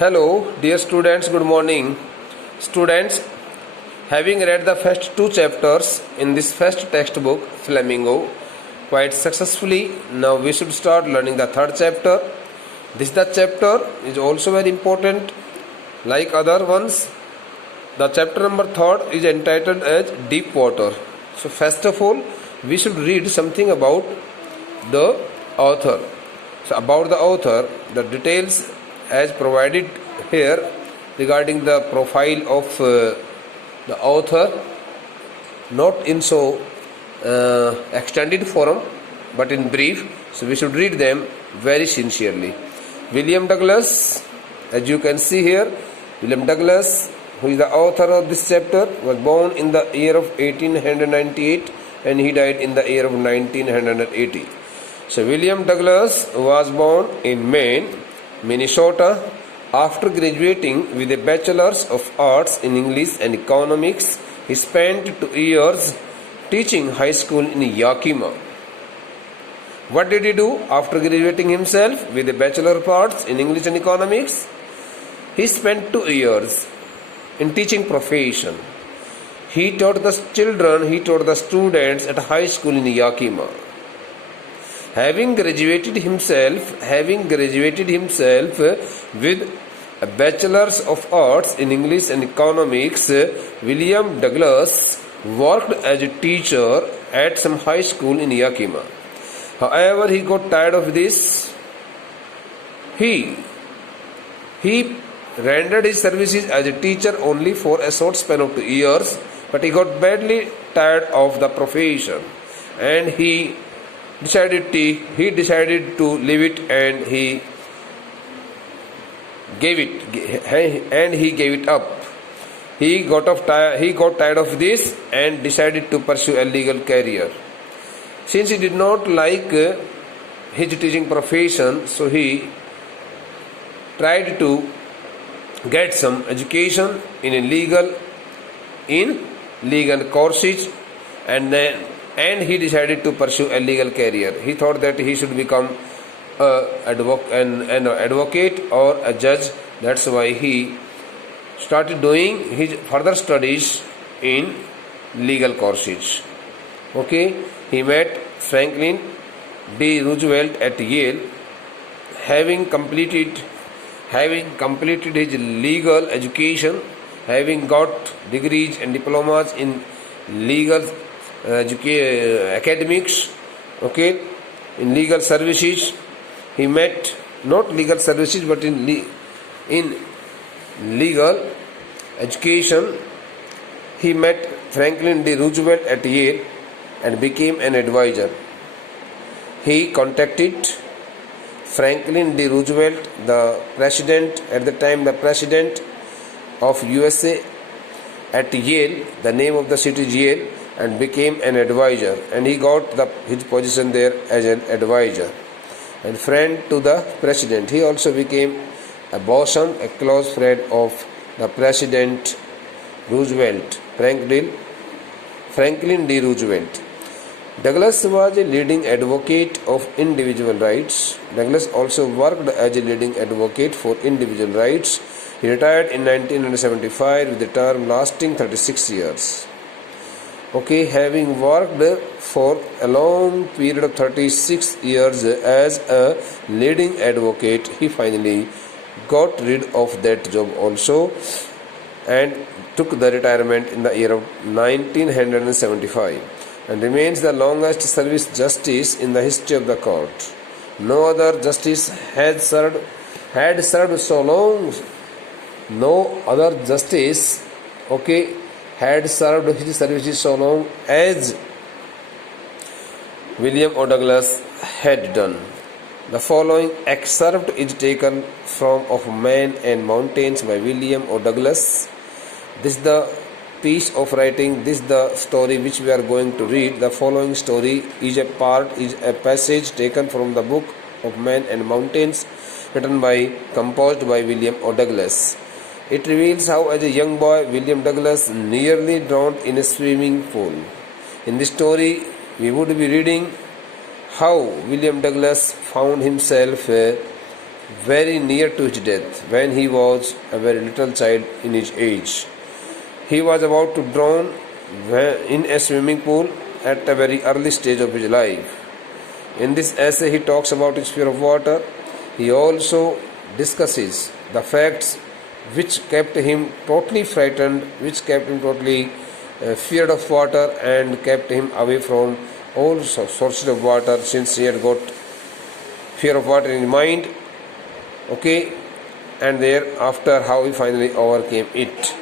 Hello, dear students, good morning. Students, having read the first two chapters in this first textbook, Flamingo, quite successfully, now we should start learning the third chapter. This the chapter is also very important like other ones. The chapter number third is entitled as Deep Water. So first of all, we should read something about the author. So about the author, the details as provided here regarding the profile of the author, not in so extended form but in brief, so we should read them very sincerely. William Douglas, as you can see here, William Douglas, who is the author of this chapter, was born in the year of 1898 and he died in the year of 1980. So William Douglas was born in Maine, Minnesota. After graduating with a Bachelor's of Arts in English and Economics, he spent 2 years teaching high school in Yakima. What did he do after graduating himself with a Bachelor of Arts in English and Economics? He spent 2 years in teaching profession. He taught the children, he taught the students at high school in Yakima. Having graduated himself with a Bachelor's of Arts in English and Economics, William Douglas worked as a teacher at some high school in Yakima. However, he got tired of this. He rendered his services as a teacher only for a short span of 2 years, but he got badly tired of the profession and he decided to leave it, and he gave it up. He got tired of this and decided to pursue a legal career. Since he did not like his teaching profession, so he tried to get some education in legal courses, and he decided to pursue a legal career. He thought that he should become an advocate or a judge. That's why he started doing his further studies in legal courses. Okay, he met Franklin D. Roosevelt at Yale. Having completed his legal education, having got degrees and diplomas in legal academics, okay, in legal services, he met not legal services but in legal education, he met Franklin D. Roosevelt at Yale and became an advisor. He contacted Franklin D. Roosevelt, the president of USA at Yale, the name of the city is Yale, and became an advisor, and he got his position there as an advisor and friend to the president. He also became a bosom, a close friend of the President Roosevelt, Franklin D. Roosevelt. Douglas was a leading advocate of individual rights. Douglas also worked as a leading advocate for individual rights. He retired in 1975 with a term lasting 36 years. Okay, having worked for a long period of 36 years as a leading advocate, he finally got rid of that job also and took the retirement in the year of 1975 and remains the longest service justice in the history of the court. No other justice had served so long. No other justice, okay, had served his services so long as William O. Douglas had done. The following excerpt is taken from Of Men and Mountains by William O. Douglas. This is the piece of writing, this is the story which we are going to read. The following story is a passage taken from the book Of Men and Mountains, composed by William O. Douglas. It reveals how, as a young boy, William Douglas nearly drowned in a swimming pool. In this story, we would be reading how William Douglas found himself very near to his death when he was a very little child in his age. He was about to drown in a swimming pool at a very early stage of his life. In this essay, he talks about his fear of water. He also discusses the facts which kept him totally frightened, which kept him totally feared of water and kept him away from all sources of water since he had got fear of water in his mind. Okay, and thereafter how he finally overcame it.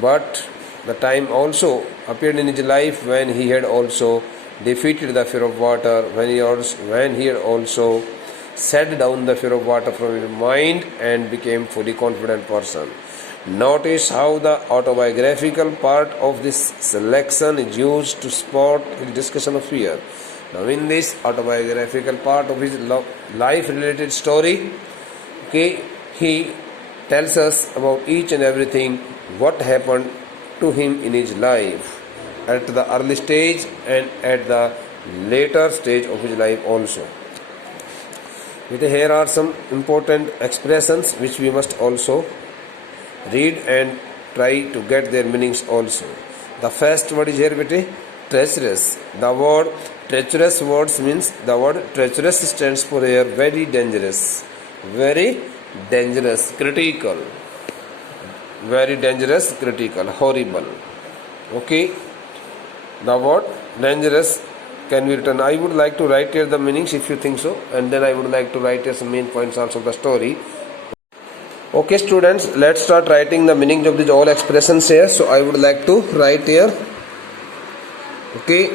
But the time also appeared in his life when he had also defeated the fear of water, when he had also set down the fear of water from his mind and became fully confident person. Notice how the autobiographical part of this selection is used to support his discussion of fear. Now in this autobiographical part of his life related story, okay, he tells us about each and everything what happened to him in his life at the early stage and at the later stage of his life also. Here are some important expressions which we must also read and try to get their meanings also. The first word is here, treacherous. The word treacherous words means the word treacherous stands for here very dangerous, critical, very dangerous, critical, horrible. Okay, the word dangerous can be written. I would like to write here the meanings if you think so, and then I would like to write here some main points also of the story. Okay students, let's start writing the meanings of these all expressions here. So I would like to write here. Okay,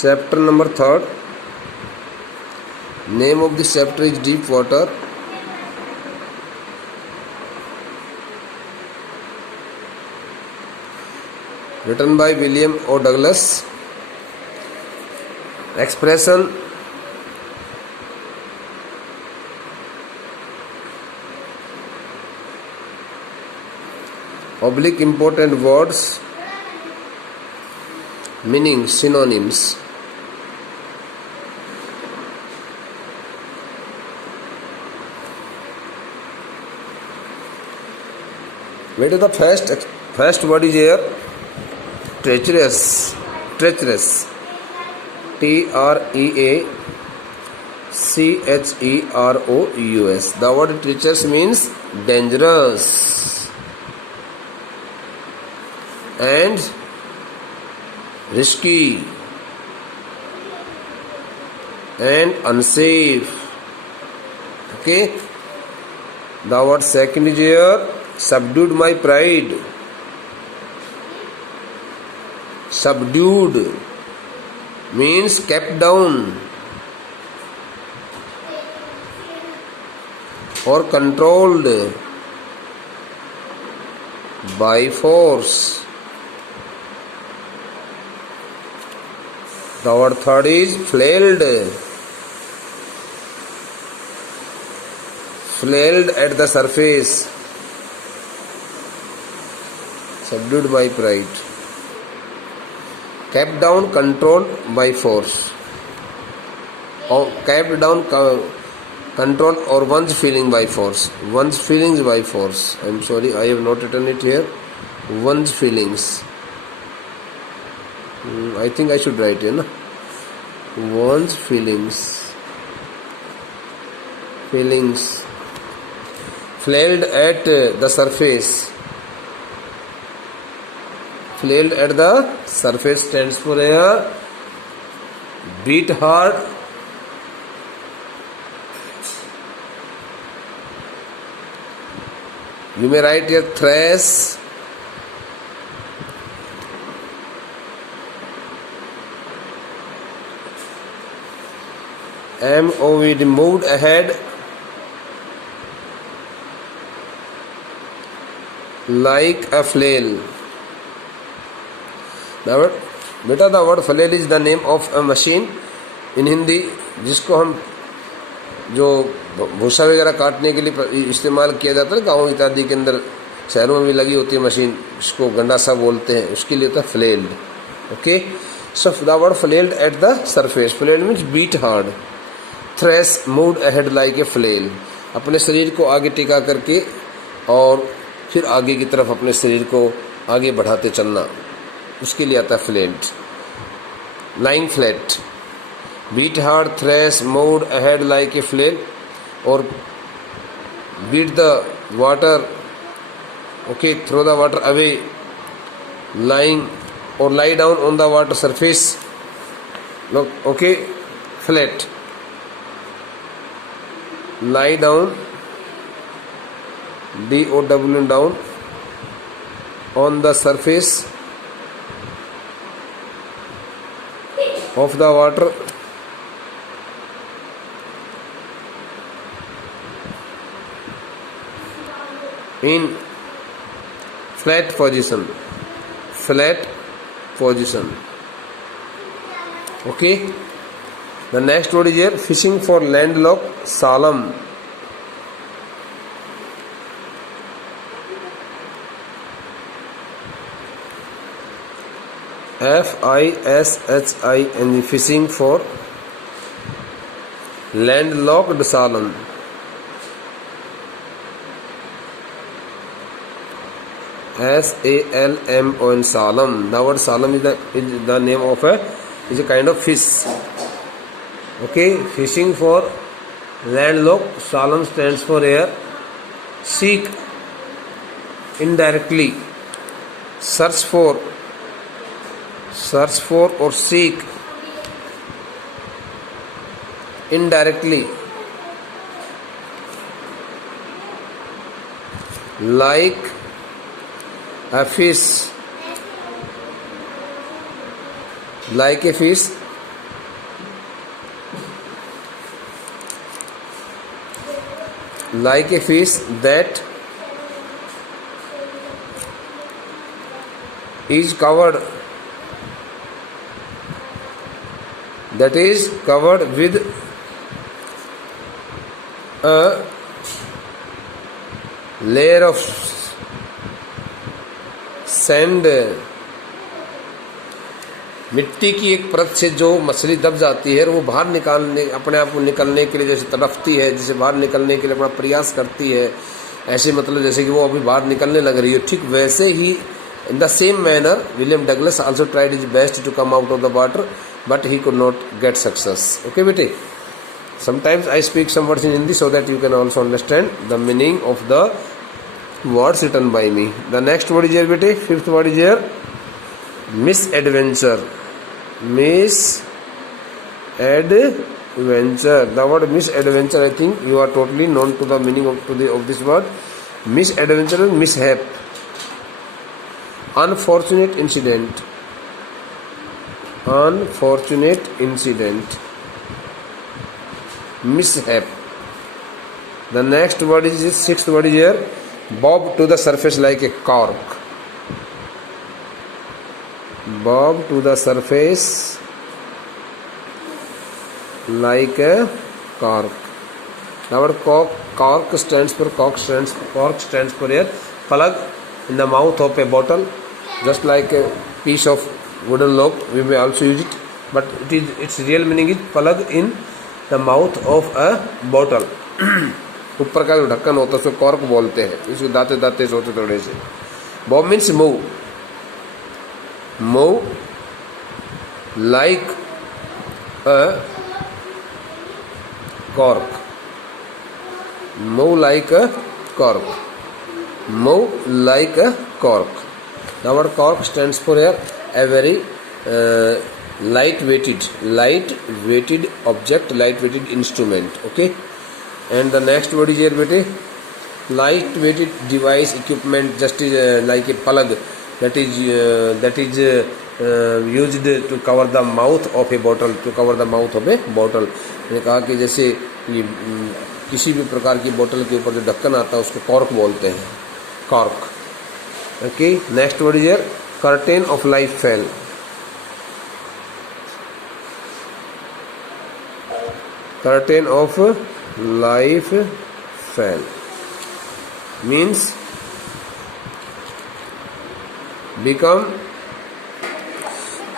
chapter number 3rd. Name of this chapter is Deep Water. Written by William O. Douglas. Expression oblique important words, meaning synonyms. Where is the first word is here? Treacherous. Treacherous. Treacherous. The word treacherous means dangerous and risky and unsafe. Okay. The word second is here. Subdued my pride. Subdued means kept down or controlled by force. The word third is flailed. Flailed at the surface. Subdued by pride. Kept down, controlled by force. Or kept down, controlled or one's feeling by force. One's feelings by force. I am sorry, I have not written it here. One's feelings. I think I should write here, no? One's feelings. Feelings. Flailed at the surface. Flailed at the surface stands for a beat hard, you may write here thrash, MOVed moved ahead, like a flail. बेटा the word flail is the name of a machine in Hindi, जिसको हम जो भूसा वगैरह काटने के लिए इस्तेमाल किया जाता है गाँव इत्यादि के अंदर, शहरों में भी लगी होती है मशीन, इसको गंडासा बोलते हैं, उसके लिए होता है flail. Okay, So the word flailed at the surface. Flailed means beat hard. Thrash moved ahead like a flail. अपने शरीर को आगे टिका करके और फिर आगे की तरफ अपने शरीर को आगे बढ़ाते चलना, उसके लिए आता है फ्लेल्ड. Lying flat. Beat hard, thrash moved ahead like a flail. और beat the water, okay, throw the water away. Lying or lie down on the water surface. Look, okay, flat. Lie down, D-O-W, down on the surface of the water. In flat position. Flat position. Okay. The next word is here, fishing for landlocked salmon. F-I-S-H-I-N-G. Fishing for landlocked salmon. S-A-L-M-O-N. Salmon. The word salmon is the name of a kind of fish. Okay, fishing for landlocked. Salmon stands for here. Seek, indirectly. Search for or seek, indirectly. Like a fish. Like a fish. Like a fish that is covered with a layer of sand. मिट्टी की एक परत से जो मछली दब जाती है वो बाहर निकालने, अपने आप को निकलने के लिए जैसे तड़पती है, जैसे बाहर निकलने के लिए अपना प्रयास करती है, ऐसे मतलब जैसे कि वो अभी बाहर निकलने लग रही है, ठीक वैसे ही in the same manner William Douglas also tried his best to come out of the water, but he could not get success. Okay bete, sometimes I speak some words in Hindi so that you can also understand the meaning of the words written by me. The next word is here bete, fifth word is here, misadventure. Misadventure. The word misadventure, I think you are totally known to the meaning of this word. Misadventure is mishap, unfortunate incident. Unfortunate incident, mishap. The next word is, sixth word is here, bob to the surface like a cork. Bob to the surface like a cork. Our cork stands for here plug in the mouth of a bottle, just like a piece of wooden log. We may also use it, but its real meaning is plug in the mouth of a bottle. ऊपर का जो ढक्कन होता है उसको cork बोलते हैं. इसको दाते दाते सोते थोड़े से. Bob means move. Move like a cork. Move like a cork. Move like a cork. The word cork stands for here a very light-weighted object, light-weighted instrument. Okay. And the next word is here, bete, light-weighted device, equipment, just like a plug. That is used to cover the mouth of a bottle. To cover the mouth of a bottle. मैंने कहा कि जैसे ये किसी भी प्रकार की बोतल के ऊपर जो ढक्कन आता है उसको कॉर्क बोलते हैं. Cork. Okay. Next word is here, curtain of life fail. Curtain of life fell means become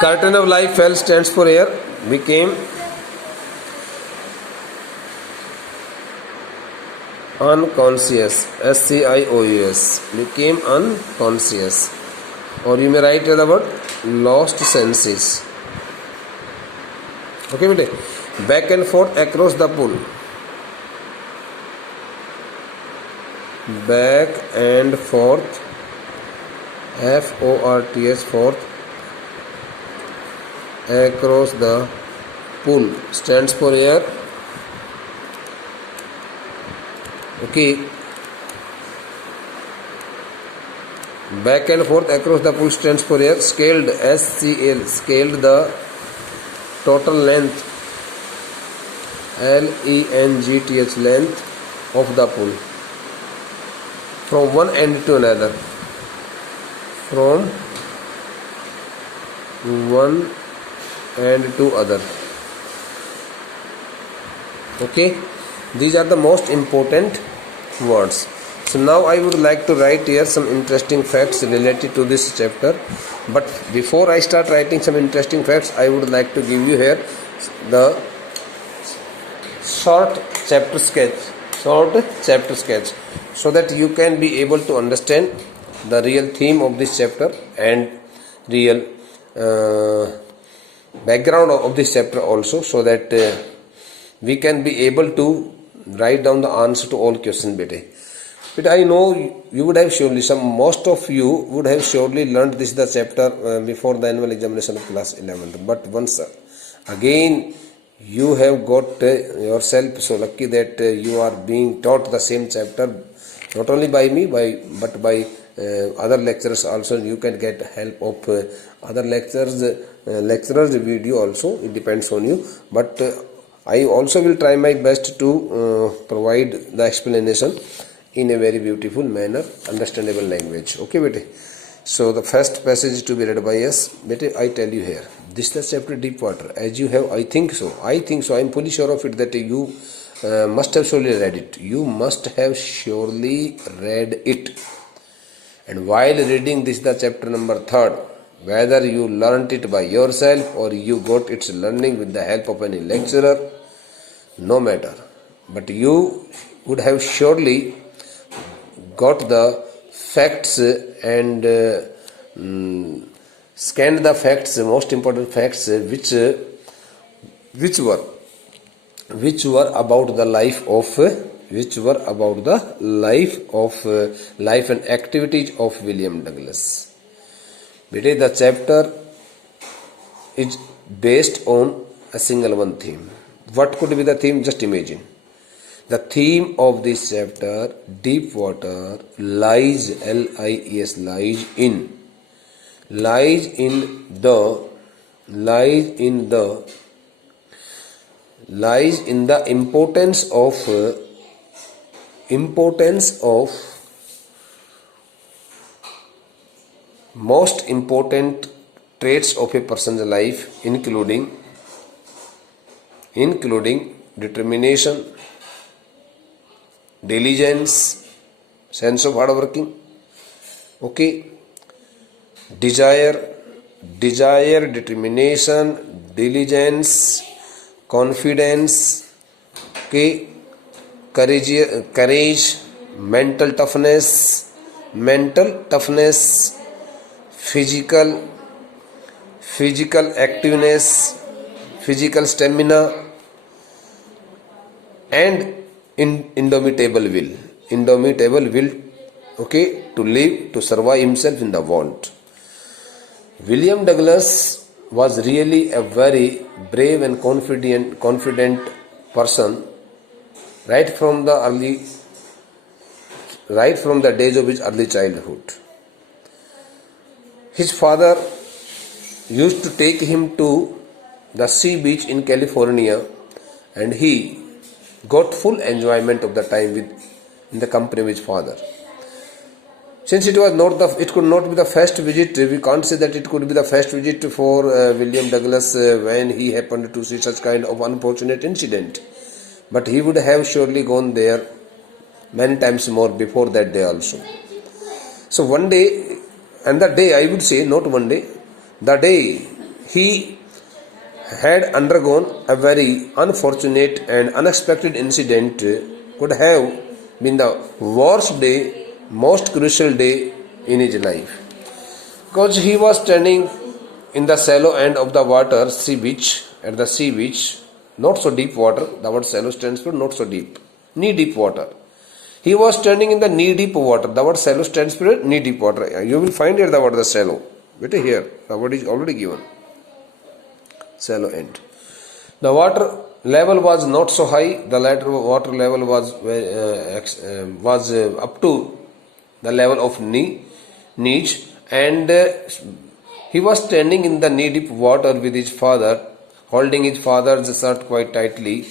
Curtain of life fell stands for air. Became unconscious. SCIOUS. Became unconscious. Or you may write the word lost senses. Okay, bete. Back and forth across the pool. Back and forth. FORTH, forth. Across the pool stands for air. Okay. Back and forth across the pool stands for air. Scaled, SCL, scaled the total length, LENGTH, length of the pool from one end to another. From one end to other. Okay, these are the most important words. So now I would like to write here some interesting facts related to this chapter. But before I start writing some interesting facts, I would like to give you here the short chapter sketch, so that you can be able to understand the real theme of this chapter and real background of this chapter also, so that we can be able to write down the answer to all questions. But I know you would have surely, most of you would have surely learned this the chapter before the annual examination of class 11th. But once again you have got yourself so lucky that you are being taught the same chapter, not only by me but by other lecturers also. You can get help of other lecturers video also. It depends on you, but I also will try my best to provide the explanation in a very beautiful manner, understandable language. Okay, bete. So the first passage to be read by us, bete, I tell you here. This is the chapter Deep Water. As you have, I think so. I am fully sure of it that you must have surely read it. You must have surely read it. And while reading this, the chapter number 3rd, whether you learnt it by yourself or you got its learning with the help of any lecturer, no matter. But you would have surely got the facts and scanned the facts, most important facts, which were about the life of life and activities of William Douglas. The chapter is based on a single one theme. What could be the theme? Just imagine. The theme of this chapter, Deep Water, lies, LIES, lies in the importance of most important traits of a person's life, including determination, diligence, sense of hard working, okay, desire, determination, diligence, confidence, okay, courage, mental toughness, physical activeness, physical stamina, and indomitable will, okay, to live, to survive himself in the world. William Douglas was really a very brave and confident person right from the days of his early childhood. His father used to take him to the sea beach in California, and he got full enjoyment of the time in the company of his father. Since it could not be the first visit, we can't say that it could be the first visit for William Douglas when he happened to see such kind of unfortunate incident. But he would have surely gone there many times more before that day also. So one day, and the day, I would say, not one day, the day he had undergone a very unfortunate and unexpected incident, could have been the worst day, most crucial day in his life. Because he was standing in the shallow end of the water, at the sea beach, not so deep water. The word shallow stands for not so deep, knee deep water. He was standing in the knee deep water. The word shallow stands for knee deep water. You will find here the word the shallow. Wait here. The word is already given. Shallow end. The water level was not so high. The water level was up to the level of knees, and he was standing in the knee deep water with his father, holding his father's shirt quite tightly.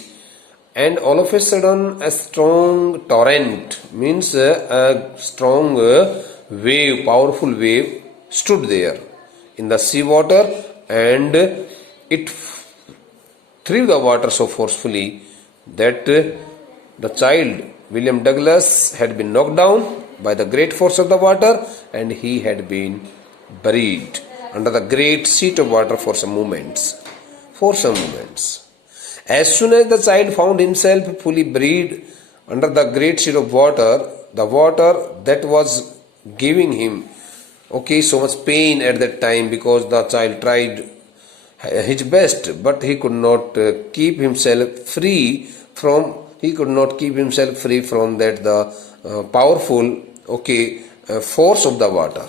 And all of a sudden, a strong torrent, means a strong wave, powerful wave, stood there in the sea water, and it threw the water so forcefully that the child, William Douglas, had been knocked down by the great force of the water, and he had been buried under the great sheet of water for some moments. As soon as the child found himself fully buried under the great sheet of water, the water that was giving him so much pain at that time, because the child tried his best, but he could not keep himself free from that the powerful force of the water.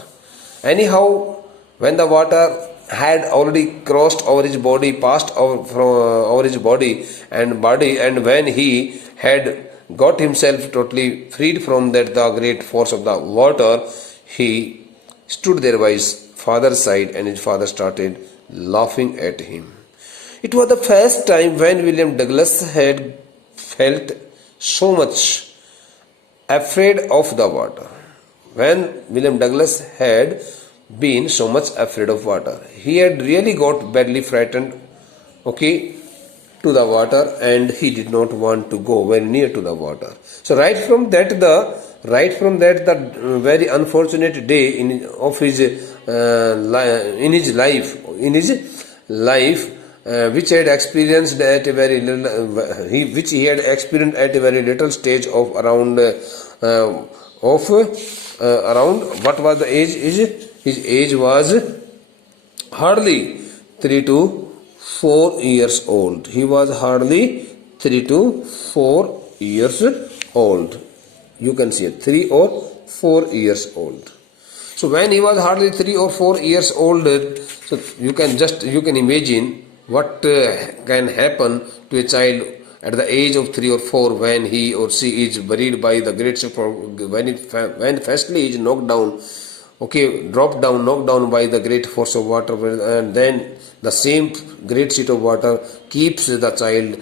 Anyhow, when the water had already crossed over his body, passed over his body, and when he had got himself totally freed from that the great force of the water, he stood there by his father's side, and his father started laughing at him. It was the first time when William Douglas had felt so much afraid of the water. When William Douglas had been so much afraid of water, he had really got badly frightened to the water, and he did not want to go very near to the water. So right from that the very unfortunate day in his life, which he had experienced at a very little stage of around what was the age? His age was hardly 3 to 4 years old. He was hardly 3 to 4 years old. You can see it, 3 or 4 years old. So when he was hardly 3 or 4 years old, so you can imagine what can happen to a child at the age of 3 or 4 when he or she is buried by the great when firstly is knocked down, knocked down by the great force of water, and then the same great sheet of water keeps the child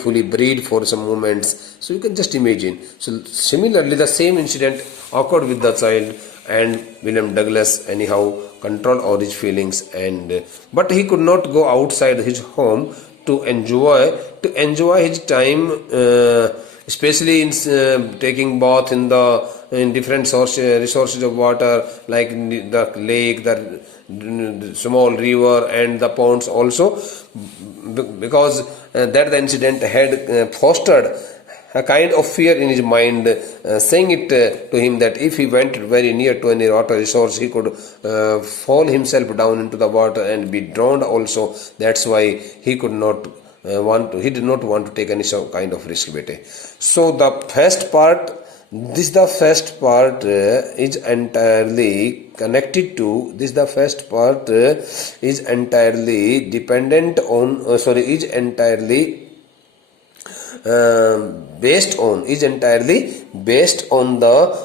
fully buried for some moments. So you can just imagine. So similarly, the same incident occurred with the child, and William Douglas anyhow controlled all his feelings, but he could not go outside his home to enjoy his time, especially in taking bath in different resources of water, like the lake, the small river, and the ponds also, because that the incident had fostered a kind of fear in his mind, saying it to him that if he went very near to any water resource, he could fall himself down into the water and be drowned also. That's why he did not want to take any kind of risk. So the first part is entirely connected to this. The first part is entirely dependent on. Is entirely based on the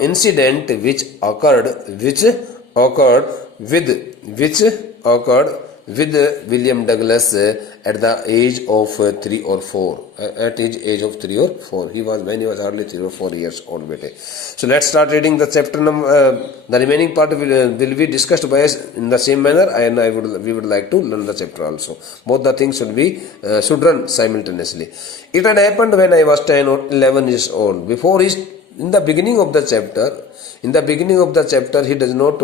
incident which occurred with William Douglas at the age of 3 or 4. At his age of 3 or 4, when he was hardly 3 or 4 years old. So let's start reading the chapter number. The remaining part will be discussed by us in the same manner, and we would like to learn the chapter also. Both the things should run simultaneously. It had happened when I was 10 or 11 years old. Before his in the beginning of the chapter, he does not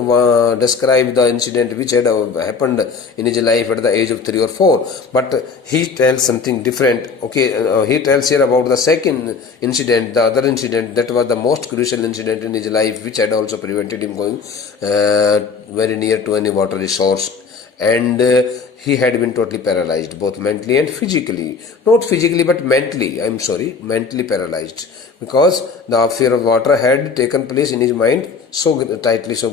describe the incident which had happened in his life at the age of 3 or 4, but he tells something different. Okay, he tells here about the second incident, the other incident that was the most crucial incident in his life, which had also prevented him going very near to any water resource, and he had been totally paralyzed, both mentally and physically. Not physically, but mentally. Mentally paralyzed, because the fear of water had taken place in his mind so tightly, so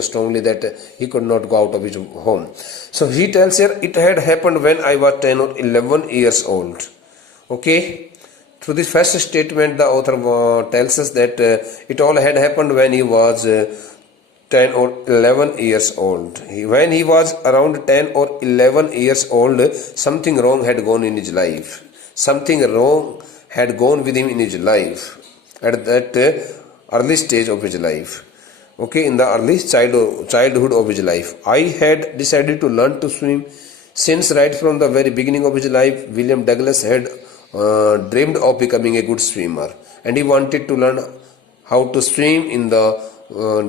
strongly that he could not go out of his home. So he tells here, it had happened when I was 10 or 11 years old. Okay. Through this first statement, the author tells us that it all had happened when he was 10 or 11 years old. When he was around 10 or 11 years old, something wrong had gone in his life. Something wrong had gone with him in his life at that early stage of his life. Okay, in the early childhood of his life. I had decided to learn to swim. Since right from the very beginning of his life, William Douglas had dreamed of becoming a good swimmer, and he wanted to learn how to swim in the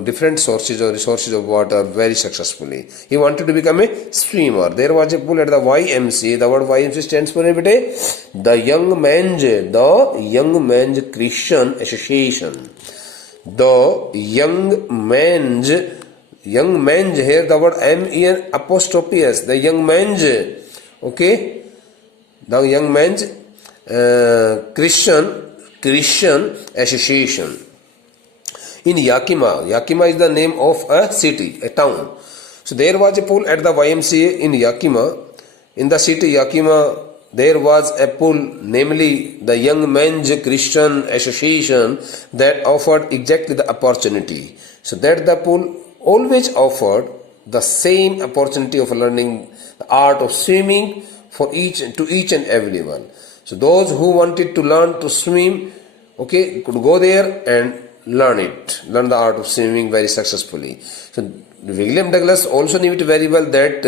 different sources or resources of water very successfully. He wanted to become a swimmer. There was a pool at the YMCA. The word YMCA stands for the Young Men's Christian Association. The Young Men's here, the word MEN apostrophe S, the Young Men's, okay, the Young Men's Christian Association. In Yakima is the name of a city, a town. So there was a pool at the YMCA in Yakima. In the city Yakima, there was a pool, namely the Young Men's Christian Association, that offered exactly the opportunity. So that the pool always offered the same opportunity of learning the art of swimming to each and everyone. So those who wanted to learn to swim, okay, could go there and learn the art of swimming very successfully. So William Douglas also knew it very well that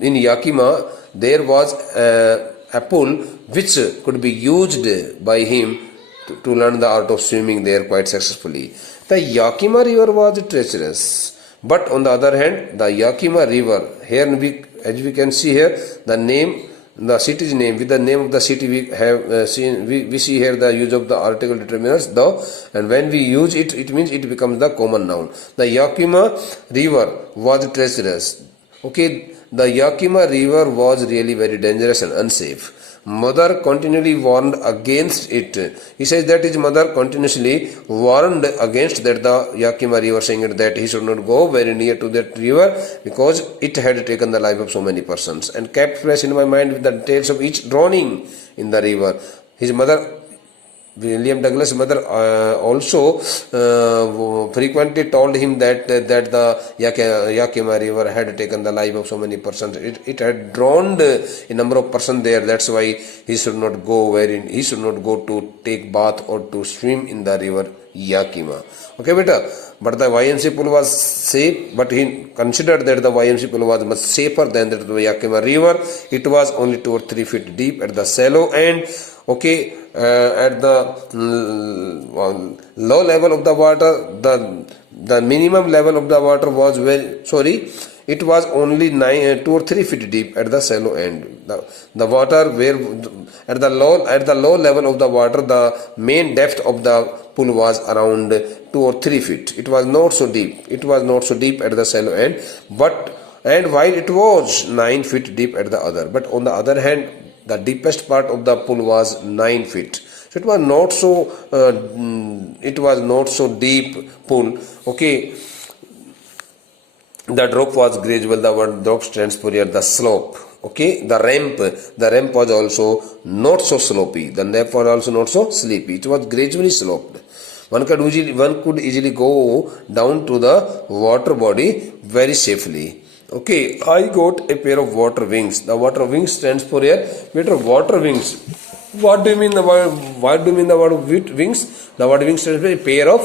in Yakima there was a pool which could be used by him to learn the art of swimming there quite successfully. The Yakima river was treacherous, but on the other hand, the Yakima river, here as we can see here, the city's name, with the name of the city we have we see here the use of the article determiners the, and when we use it, it means it becomes the common noun. The Yakima river was treacherous. Okay, the Yakima river was really very dangerous and unsafe. Mother continually warned against it. He says that his mother continuously warned against that the Yakima river, saying that he should not go very near to that river because it had taken the life of so many persons, and kept fresh in my mind with the details of each drowning in the river. His mother, William Douglas' mother, also frequently told him that the Yakima river had taken the life of so many persons. It had drowned a number of persons there. That's why he should not go to take bath or to swim in the river Yakima. Okay, beta. But the YMCA pool was safe, but he considered that the YMCA pool was much safer than the Yakima river. It was only 2 or 3 feet deep at the shallow end. Okay, at the low level of the water, the minimum level of the water was it was only 2 or 3 feet deep at the shallow end. The water at the low level of the water, the main depth of the pool was around 2 or 3 feet. It was not so deep. It was not so deep at the shallow end, and while it was 9 feet deep at the other. But on the other hand, the deepest part of the pool was 9 feet. So it was not so deep pool. Okay. The drop was gradual. The word drop stands for here the slope. Okay. The ramp was also not so slopey. The ramp was also not so sleepy. It was gradually sloped. One could easily go down to the water body very safely. Okay, I got a pair of water wings. The water wings stands for here water wings. What do you mean the word wings? The word wings stands for a pair of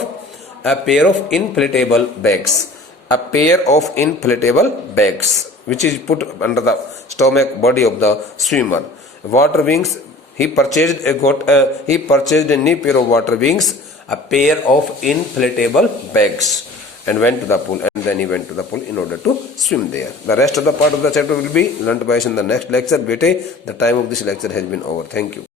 inflatable bags. A pair of inflatable bags which is put under the stomach body of the swimmer. Water wings he purchased a new pair of water wings, a pair of inflatable bags, and went to the pool. And then he went to the pool in order to swim there. The rest of the part of the chapter will be learnt by us in the next lecture. Bete, the time of this lecture has been over. Thank you.